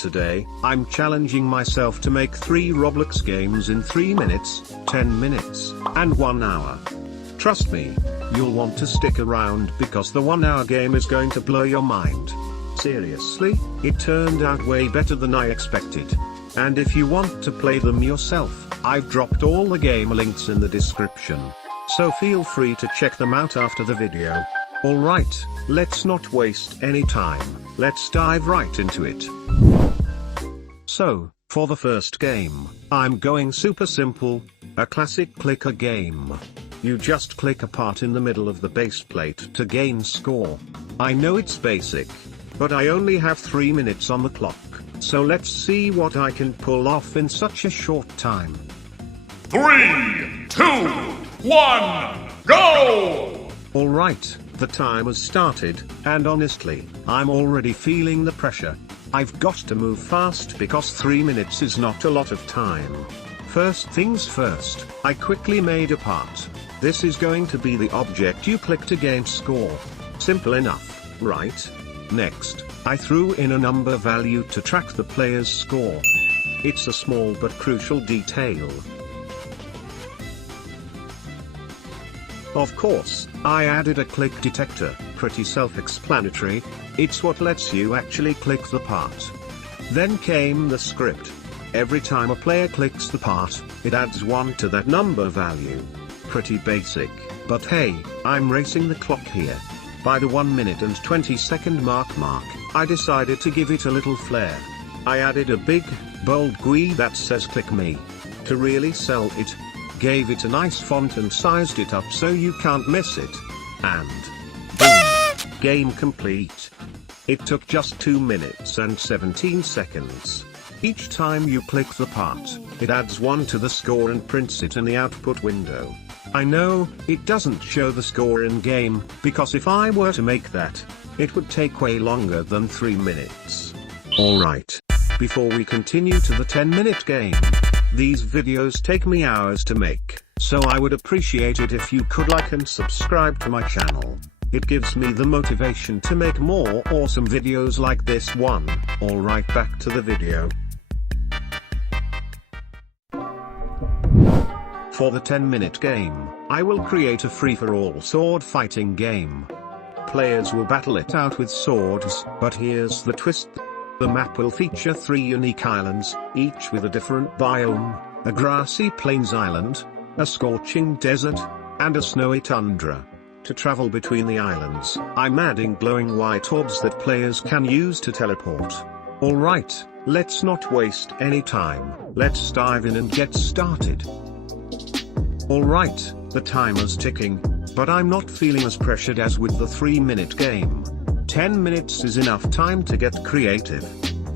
Today, I'm challenging myself to make 3 Roblox games in 3 minutes, 10 minutes, and 1 hour. Trust me, you'll want to stick around because the 1-hour game is going to blow your mind. Seriously, it turned out way better than I expected. And if you want to play them yourself, I've dropped all the game links in the description. So feel free to check them out after the video. Alright, let's not waste any time, let's dive right into it. So, for the first game, I'm going super simple, a classic clicker game. You just click a part in the middle of the base plate to gain score. I know it's basic, but I only have 3 minutes on the clock, so let's see what I can pull off in such a short time. 3, 2, 1, go! Alright, the timer's started, and honestly, I'm already feeling the pressure. I've got to move fast because 3 minutes is not a lot of time. First things first, I quickly made a part. This is going to be the object you click to gain score. Simple enough, right? Next, I threw in a number value to track the player's score. It's a small but crucial detail. Of course, I added a click detector, pretty self-explanatory. It's what lets you actually click the part. Then came the script. Every time a player clicks the part, it adds 1 to that number value. Pretty basic, but hey, I'm racing the clock here. By the 1 minute and 20 second mark, I decided to give it a little flair. I added a big, bold GUI that says click me. To really sell it, gave it a nice font and sized it up so you can't miss it. And boom, game complete. It took just 2 minutes and 17 seconds. Each time you click the part, it adds 1 to the score and prints it in the output window. I know, it doesn't show the score in game, because if I were to make that, it would take way longer than 3 minutes. Alright. Before we continue to the 10-minute game, these videos take me hours to make, so I would appreciate it if you could like and subscribe to my channel. It gives me the motivation to make more awesome videos like this one. Alright, back to the video. For the 10-minute game, I will create a free-for-all sword fighting game. Players will battle it out with swords, but here's the twist. The map will feature 3 unique islands, each with a different biome, a grassy plains island, a scorching desert, and a snowy tundra. To travel between the islands, I'm adding glowing white orbs that players can use to teleport. Alright, let's not waste any time, let's dive in and get started. Alright, the timer's ticking, but I'm not feeling as pressured as with the 3-minute game. 10 minutes is enough time to get creative.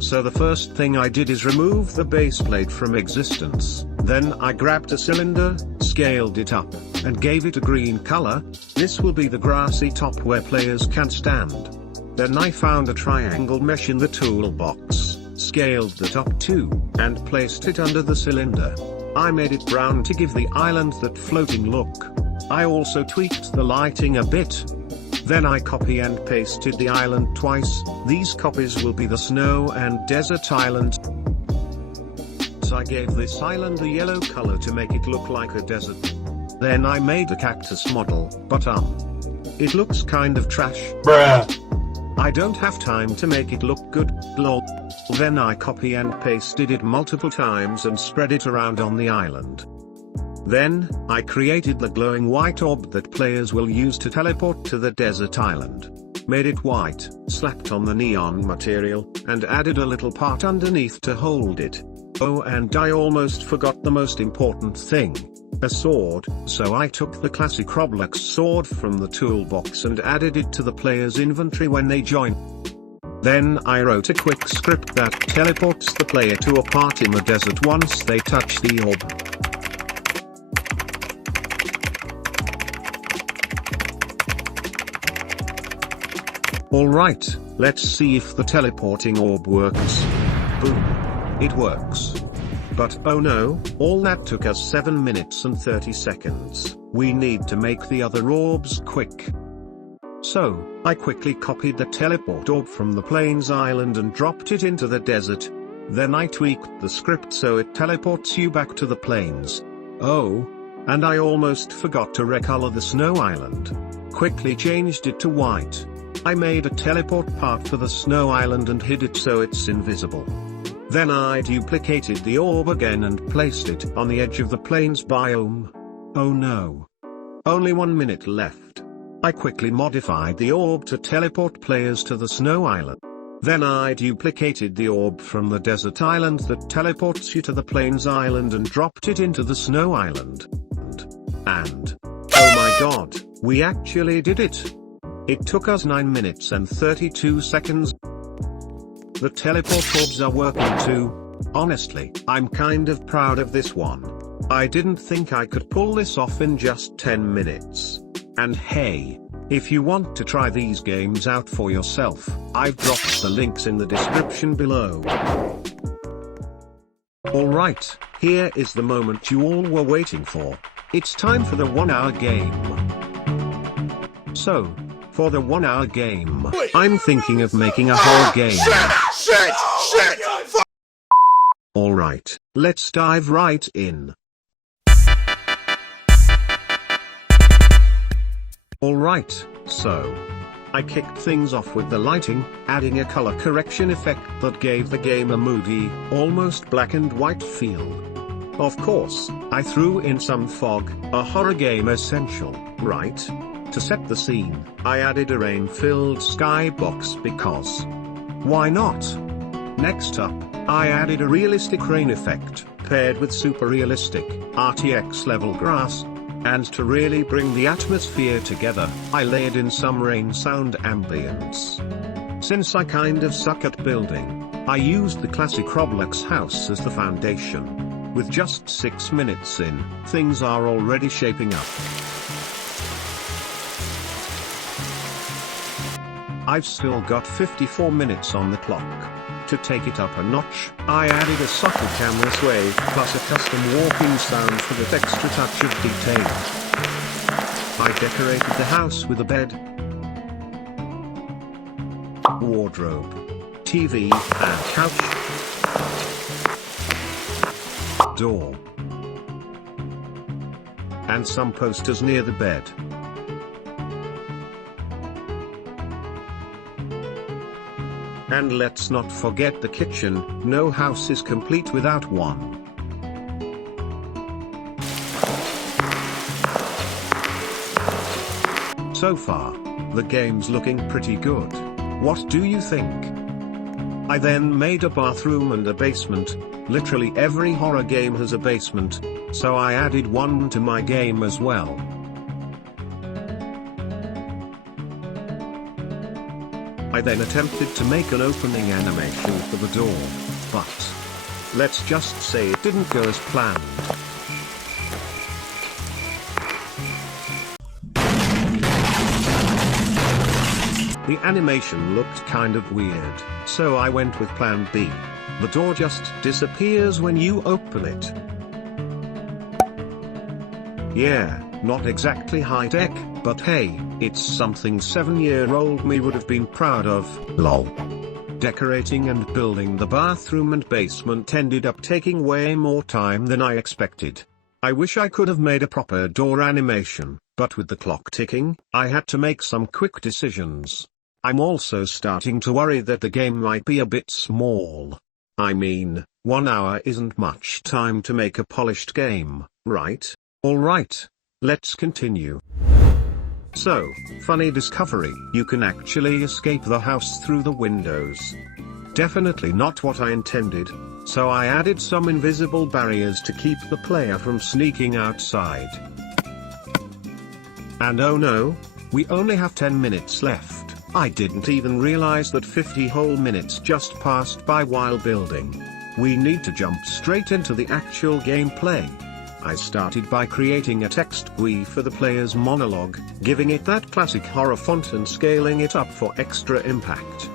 So the first thing I did is remove the base plate from existence. Then I grabbed a cylinder, scaled it up, and gave it a green color. This will be the grassy top where players can stand. Then I found a triangle mesh in the toolbox, scaled the top too, and placed it under the cylinder. I made it brown to give the island that floating look. I also tweaked the lighting a bit. Then I copy and pasted the island twice. These copies will be the snow and desert island. So I gave this island a yellow color to make it look like a desert. Then I made a cactus model, but it looks kind of trash. Bruh. I don't have time to make it look good, lol. Then I copy and pasted it multiple times and spread it around on the island. Then, I created the glowing white orb that players will use to teleport to the desert island. Made it white, slapped on the neon material, and added a little part underneath to hold it. Oh, and I almost forgot the most important thing. A sword, so I took the classic Roblox sword from the toolbox and added it to the player's inventory when they join. Then I wrote a quick script that teleports the player to a part in the desert once they touch the orb. Alright, let's see if the teleporting orb works. Boom. It works. But oh no, all that took us 7 minutes and 30 seconds. We need to make the other orbs quick. So, I quickly copied the teleport orb from the plains island and dropped it into the desert. Then I tweaked the script so it teleports you back to the plains. Oh, and I almost forgot to recolor the snow island. Quickly changed it to white. I made a teleport path for the snow island and hid it so it's invisible. Then I duplicated the orb again and placed it on the edge of the plains biome. Oh no. Only 1 minute left. I quickly modified the orb to teleport players to the snow island. Then I duplicated the orb from the desert island that teleports you to the plains island and dropped it into the snow island. And oh my god, we actually did it! It took us 9 minutes and 32 seconds. The teleport orbs are working too. Honestly, I'm kind of proud of this one. I didn't think I could pull this off in just 10 minutes. And hey, if you want to try these games out for yourself, I've dropped the links in the description below. Alright, here is the moment you all were waiting for. It's time for the 1 hour game. So, for the 1 hour game, I'm thinking of making a horror game. Alright, let's dive right in. Alright, so I kicked things off with the lighting, adding a color correction effect that gave the game a moody, almost black and white feel. Of course, I threw in some fog, a horror game essential, right? To set the scene, I added a rain-filled skybox because why not? Next up, I added a realistic rain effect, paired with super realistic, RTX level grass. And to really bring the atmosphere together, I layered in some rain sound ambience. Since I kind of suck at building, I used the classic Roblox house as the foundation. With just 6 minutes in, things are already shaping up. I've still got 54 minutes on the clock. To take it up a notch, I added a subtle camera sway plus a custom walking sound for that extra touch of detail. I decorated the house with a bed, wardrobe, TV and couch, door, and some posters near the bed. And let's not forget the kitchen, no house is complete without one. So far, the game's looking pretty good. What do you think? I then made a bathroom and a basement. Literally every horror game has a basement, so I added one to my game as well. I then attempted to make an opening animation for the door, but let's just say it didn't go as planned. The animation looked kind of weird, so I went with plan B. The door just disappears when you open it. Yeah, not exactly high-tech, but hey, it's something 7-year-old me would have been proud of, lol. Decorating and building the bathroom and basement ended up taking way more time than I expected. I wish I could have made a proper door animation, but with the clock ticking, I had to make some quick decisions. I'm also starting to worry that the game might be a bit small. I mean, 1 hour isn't much time to make a polished game, right? Alright, let's continue. So, funny discovery, you can actually escape the house through the windows. Definitely not what I intended, so I added some invisible barriers to keep the player from sneaking outside. And oh no, we only have 10 minutes left. I didn't even realize that 50 whole minutes just passed by while building. We need to jump straight into the actual gameplay. I started by creating a text GUI for the player's monologue, giving it that classic horror font and scaling it up for extra impact.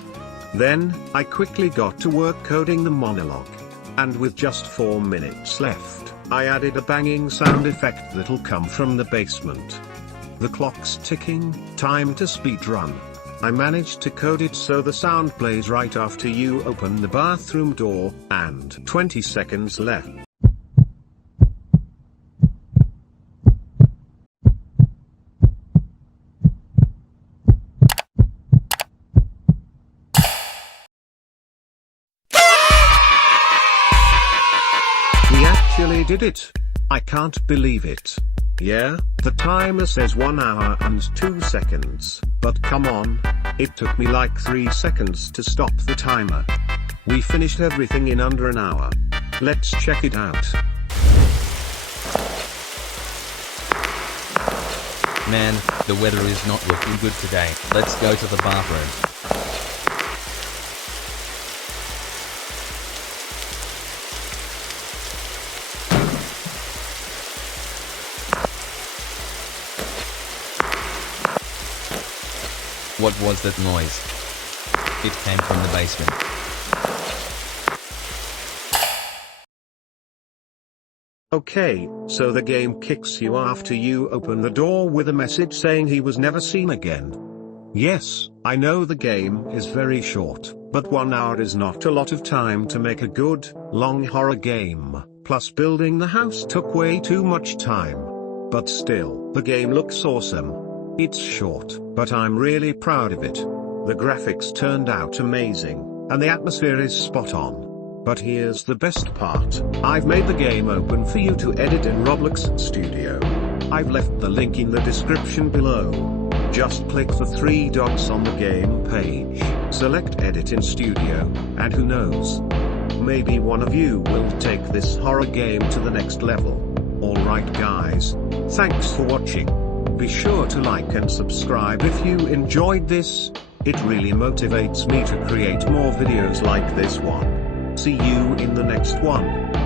Then, I quickly got to work coding the monologue. And with just 4 minutes left, I added a banging sound effect that'll come from the basement. The clock's ticking, time to speedrun. I managed to code it so the sound plays right after you open the bathroom door, and 20 seconds left. We actually did it. I can't believe it. Yeah, the timer says 1 hour and 2 seconds, but come on. It took me like 3 seconds to stop the timer. We finished everything in under an hour. Let's check it out. Man, the weather is not looking good today. Let's go to the bathroom. What was that noise? It came from the basement. Okay, so the game kicks you after you open the door with a message saying he was never seen again. Yes, I know the game is very short, but 1 hour is not a lot of time to make a good, long horror game, plus building the house took way too much time. But still, the game looks awesome. It's short, but I'm really proud of it. The graphics turned out amazing, and the atmosphere is spot on. But here's the best part. I've made the game open for you to edit in Roblox Studio. I've left the link in the description below. Just click the 3 dots on the game page, select Edit in Studio, and who knows? Maybe one of you will take this horror game to the next level. Alright guys, thanks for watching. Be sure to like and subscribe if you enjoyed this. It really motivates me to create more videos like this one. See you in the next one.